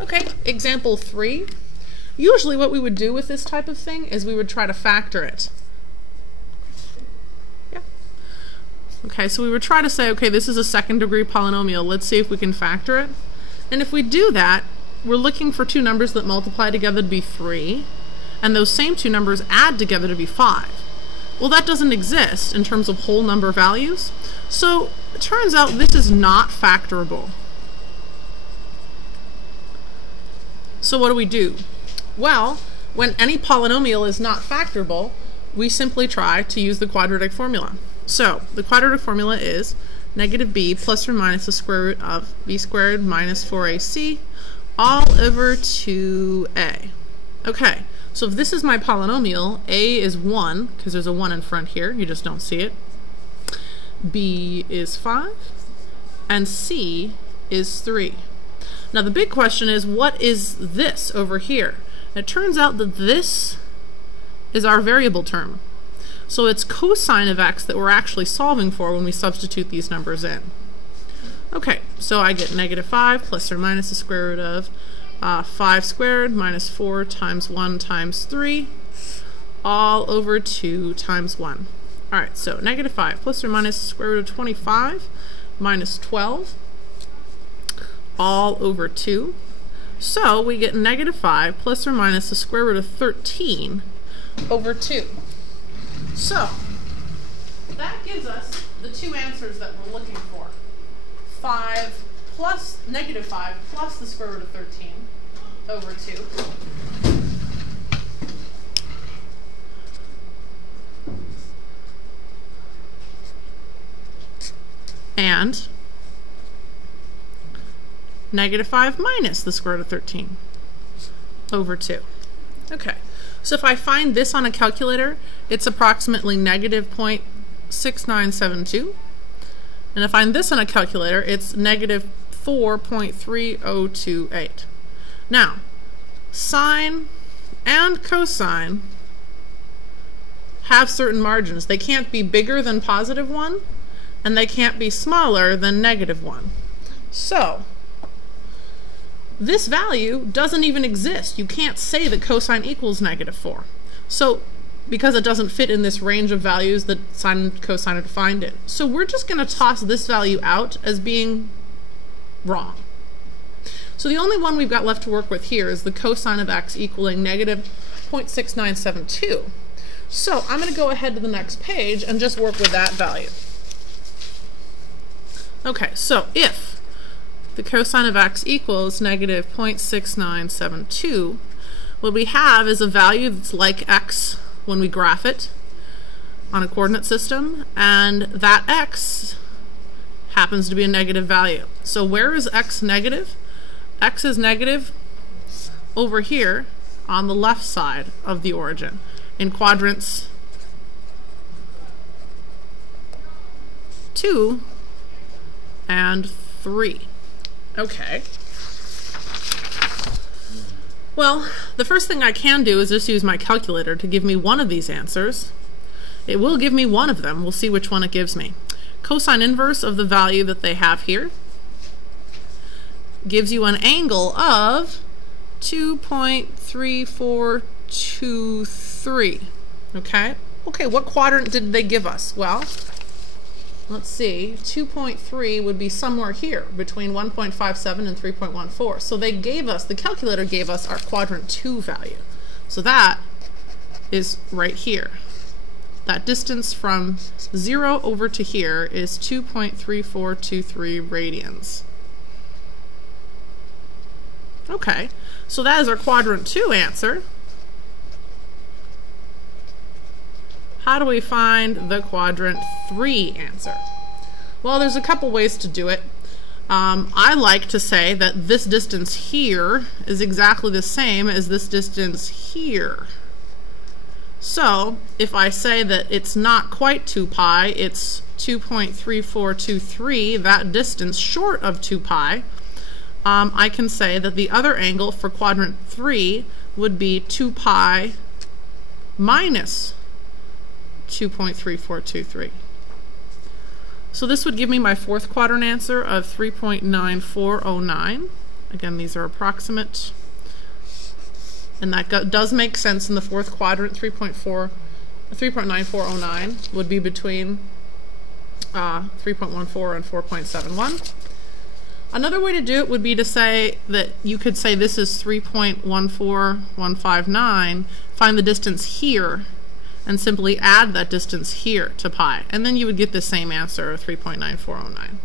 Okay, example 3. Usually what we would do with this type of thing is we would try to factor it. Yeah. Okay, so we would try to say, okay, this is a second degree polynomial. Let's see if we can factor it. And if we do that, we're looking for two numbers that multiply together to be 3, and those same two numbers add together to be 5. Well, that doesn't exist in terms of whole number values. So it turns out this is not factorable. So what do? Well, when any polynomial is not factorable, we simply try to use the quadratic formula. So the quadratic formula is negative b plus or minus the square root of b squared minus 4ac all over 2a. Okay, so if this is my polynomial, a is 1, because there's a 1 in front here, you just don't see it. B is 5, and c is 3. Now the big question is, what is this over here? It turns out that this is our variable term. So it's cosine of x that we're actually solving for when we substitute these numbers in. Okay, so I get negative 5 plus or minus the square root of 5 squared minus 4 times 1 times 3 all over 2 times 1. Alright, so negative 5 plus or minus the square root of 25 minus 12 all over 2. So we get negative 5 plus or minus the square root of 13 over 2. So that gives us the two answers that we're looking for. 5 plus negative 5 plus the square root of 13 over 2. And negative 5 minus the square root of 13 over 2. Okay, so if I find this on a calculator, it's approximately negative 0.6972. And if I find this on a calculator, it's negative 4.3028. Now, sine and cosine have certain margins. They can't be bigger than positive 1, and they can't be smaller than negative 1. So this value doesn't even exist. You can't say that cosine equals negative 4. So because it doesn't fit in this range of values that sine and cosine are defined in. So we're just going to toss this value out as being wrong. So the only one we've got left to work with here is the cosine of x equaling negative 0.6972. So I'm going to go ahead to the next page and just work with that value. Okay, so if the cosine of x equals negative 0.6972, what we have is a value that's like x when we graph it on a coordinate system, and that x happens to be a negative value. So where is x negative? X is negative over here on the left side of the origin in quadrants 2 and 3. Okay. Well, the first thing I can do is just use my calculator to give me one of these answers. It will give me one of them. We'll see which one it gives me. Cosine inverse of the value that they have here gives you an angle of 2.3423. Okay? Okay, what quadrant did they give us? Well, let's see, 2.3 would be somewhere here between 1.57 and 3.14. So they gave us, the calculator gave us our quadrant 2 value. So that is right here. That distance from 0 over to here is 2.3423 radians. Okay, so that is our quadrant 2 answer. How do we find the quadrant 3 answer? Well, there's a couple ways to do it. I like to say that this distance here is exactly the same as this distance here. So if I say that it's not quite 2 pi, it's 2.3423, that distance short of 2 pi, I can say that the other angle for quadrant 3 would be 2 pi minus 2.3423. So this would give me my fourth quadrant answer of 3.9409. Again, these are approximate. And that does make sense in the fourth quadrant. 3.9409 would be between 3.14 and 4.71. Another way to do it would be to say that you could say this is 3.14159, find the distance here, and simply add that distance here to pi. And then you would get the same answer of 3.9409.